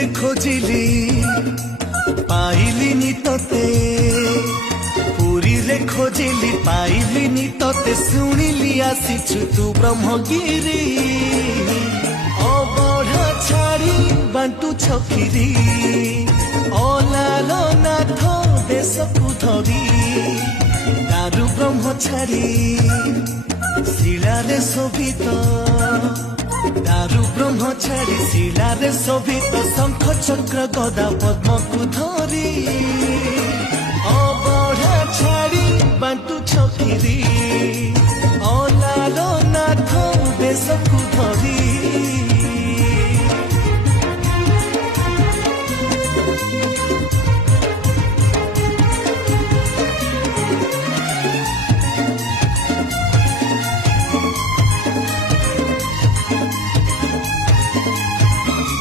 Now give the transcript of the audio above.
रे खोजिली पाइलिनी तोते पुरी रे खोजिली पाइलिनी तोते शुणिली आसीछु तू ब्रह्मगिरी अबढ़ा छाड़ी बांटू छकिरी अलालो नाथ देश को धरी दारु ब्रह्म छाड़ी शिलारे शोभित दारु ब्रह्म छाड़ी शिलारे शोभित शंख चक्र गदा पद्म को धरी अबढ़ा छाड़ी बांटू छकिरी अलालो नाथ देश को धरी